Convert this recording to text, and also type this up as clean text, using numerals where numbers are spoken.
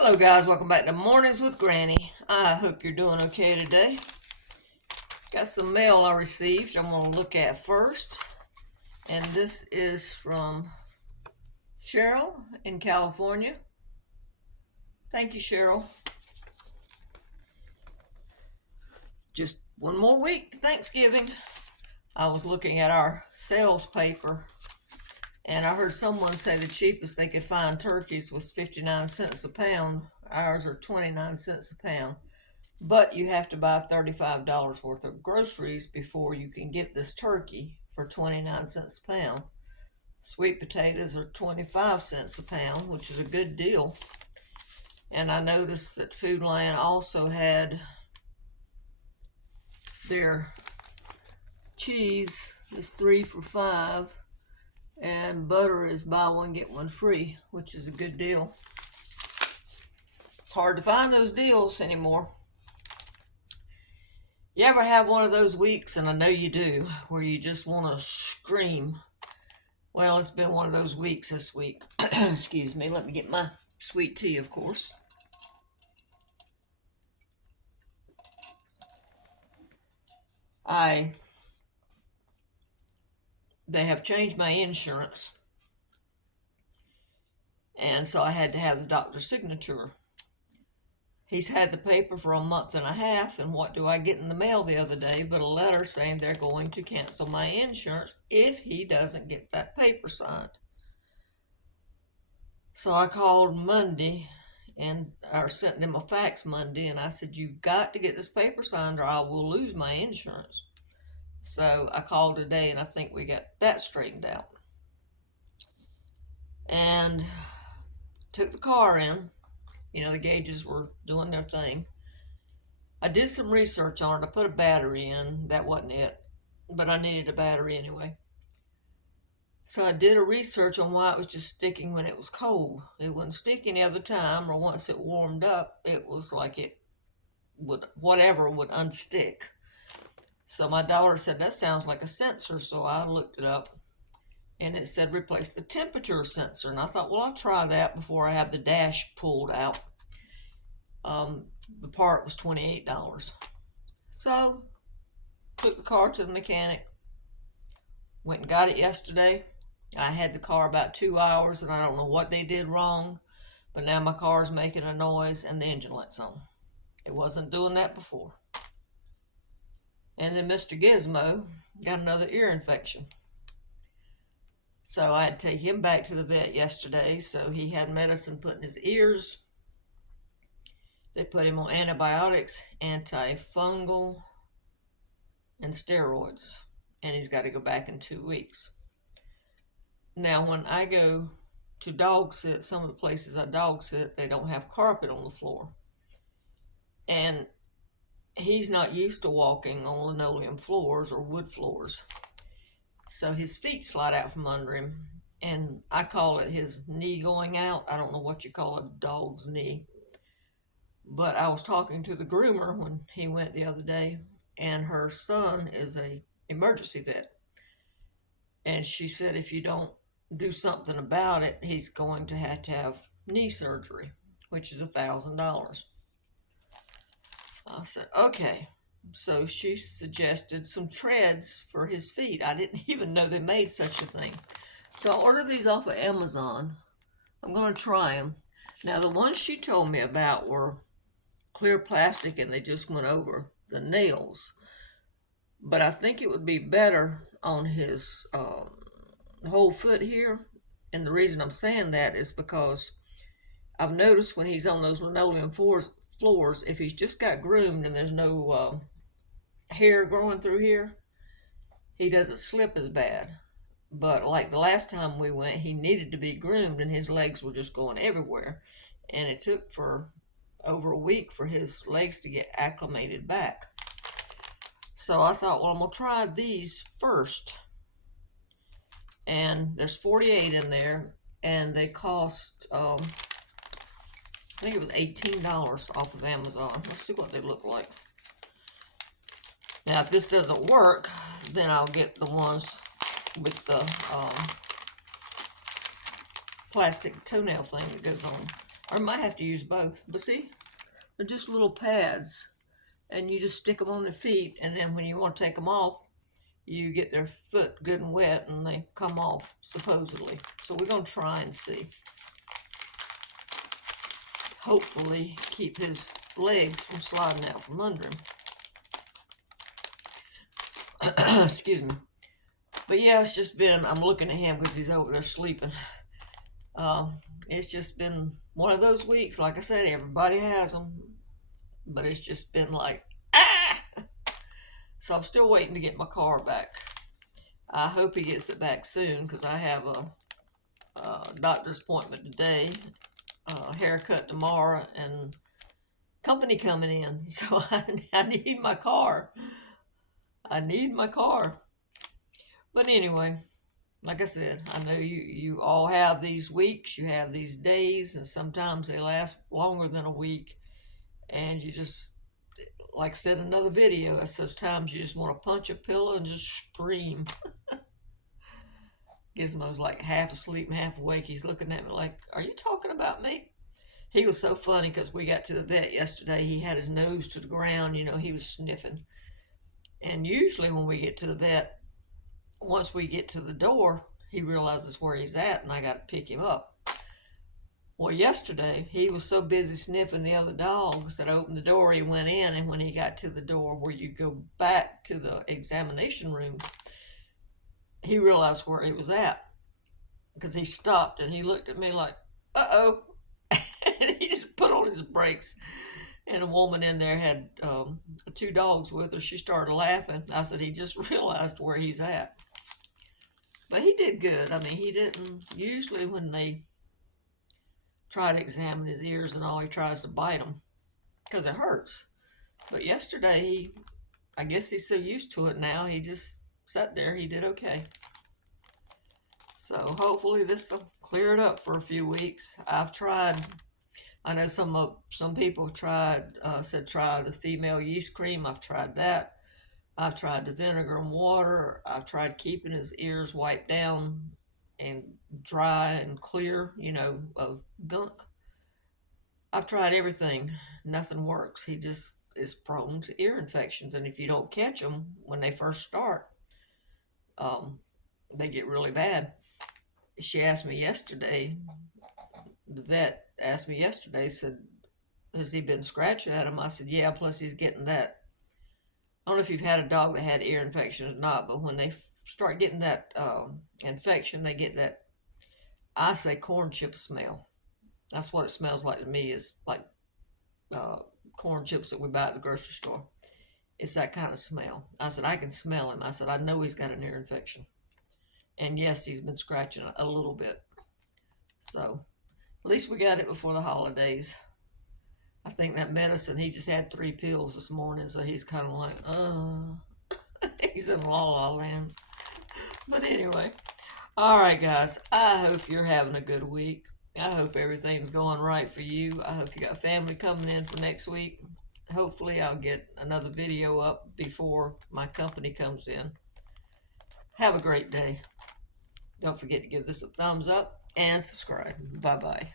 Hello guys, welcome back to Mornings with Granny. I hope you're doing okay today. Got some mail I received I'm going to look at first. And this is from Cheryl in California. Thank you, Cheryl. Just one more week to Thanksgiving. I was looking at our sales paper and I heard someone say the cheapest they could find turkeys was 59 cents a pound. Ours are 29 cents a pound. But you have to buy $35 worth of groceries before you can get this turkey for 29 cents a pound. Sweet potatoes are 25 cents a pound, which is a good deal. And I noticed that Food Lion also had their cheese is 3 for $5, and butter is buy one get one free, which is a good deal. It's hard to find those deals anymore. You ever have one of those weeks, and I know you do, where you just want to scream? Well, it's been one of those weeks this week. Excuse me, let me get my sweet tea, of course. They have changed my insurance, and so I had to have the doctor's signature. He's had the paper for a month and a half, and what do I get in the mail the other day but a letter saying they're going to cancel my insurance if he doesn't get that paper signed. So I called Monday or sent them a fax Monday, and I said, "You've got to get this paper signed or I will lose my insurance." So I called today, and I think we got that straightened out. And took the car in. The gauges were doing their thing. I did some research on it. I put a battery in. That wasn't it, but I needed a battery anyway. So I did a research on why it was just sticking when it was cold. It wouldn't stick any other time, or once it warmed up, it was like it would, whatever would unstick. So my daughter said, "That sounds like a sensor." So I looked it up, and it said replace the temperature sensor. And I thought, well, I'll try that before I have the dash pulled out. The part was $28. So took the car to the mechanic. Went and got it yesterday. I had the car about 2 hours, and I don't know what they did wrong, but now my car's making a noise and the engine light's on. It wasn't doing that before. And then Mr. Gizmo got another ear infection. So I had to take him back to the vet yesterday. So he had medicine put in his ears. They put him on antibiotics, antifungal, and steroids. And he's got to go back in 2 weeks. Now, when I go to dog sit, some of the places I dog sit, they don't have carpet on the floor. And he's not used to walking on linoleum floors or wood floors. So his feet slide out from under him. And I call it his knee going out. I don't know what you call a dog's knee. But I was talking to the groomer when he went the other day, and her son is a emergency vet. And she said if you don't do something about it, he's going to have knee surgery, which is $1,000. I said, okay. So she suggested some treads for his feet. I didn't even know they made such a thing. So I ordered these off of Amazon. I'm going to try them. Now, the ones she told me about were clear plastic, and they just went over the nails. But I think it would be better on his whole foot here. And the reason I'm saying that is because I've noticed when he's on those linoleum floors, if he's just got groomed and there's no hair growing through here, he doesn't slip as bad. But like the last time we went, he needed to be groomed and his legs were just going everywhere. And it took for over a week for his legs to get acclimated back. So I thought, well, I'm going to try these first. And there's 48 in there, and they cost, I think it was $18 off of Amazon. Let's see what they look like. Now, if this doesn't work, then I'll get the ones with the plastic toenail thing that goes on. Or I might have to use both. But see, they're just little pads. And you just stick them on their feet. And then when you want to take them off, you get their foot good and wet and they come off, supposedly. So we're going to try and see. Hopefully keep his legs from sliding out from under him. Excuse me. But yeah, it's just been, I'm looking at him because he's over there sleeping. It's just been one of those weeks. Like I said, everybody has them. But it's just been like, ah! So I'm still waiting to get my car back. I hope he gets it back soon because I have a doctor's appointment today, haircut tomorrow, and company coming in. So I need my car. I need my car. But anyway, like I said, I know you all have these weeks, you have these days, and sometimes they last longer than a week. And you just, like I said in another video, at such times you just want to punch a pillow and just scream. Gizmo's like half asleep and half awake. He's looking at me like, are you talking about me? He was so funny because we got to the vet yesterday. He had his nose to the ground. You know, he was sniffing. And usually when we get to the vet, once we get to the door, he realizes where he's at and I got to pick him up. Well, yesterday, he was so busy sniffing the other dogs that I opened the door, he went in, and when he got to the door where you go back to the examination rooms, he realized where he was at because he stopped and he looked at me like, uh-oh, and he just put on his brakes. And a woman in there had 2 dogs with her. She started laughing. I said, he just realized where he's at. But he did good. I mean, he didn't, usually when they try to examine his ears and all, he tries to bite them because it hurts. But yesterday, I guess he's so used to it now, he just sat there. He did okay. So hopefully this will clear it up for a few weeks. I've tried, I know some people said try the female yeast cream. I've tried that. I've tried the vinegar and water. I've tried keeping his ears wiped down and dry and clear, of gunk. I've tried everything. Nothing works. He just is prone to ear infections. And if you don't catch them when they first start, they get really bad. She asked me yesterday, the vet asked me yesterday, said, has he been scratching at him? I said, yeah, plus he's getting that. I don't know if you've had a dog that had ear infection or not, but when they start getting that infection, they get that, I say, corn chip smell. That's what it smells like to me, is like corn chips that we buy at the grocery store. It's that kind of smell. I said, I can smell him. I said, I know he's got an ear infection. And yes, he's been scratching a little bit. So at least we got it before the holidays. I think that medicine, he just had 3 pills this morning, so he's kind of like, he's in la la land. But anyway, all right, guys, I hope you're having a good week. I hope everything's going right for you. I hope you got family coming in for next week. Hopefully I'll get another video up before my company comes in. Have a great day. Don't forget to give this a thumbs up and subscribe. Bye-bye.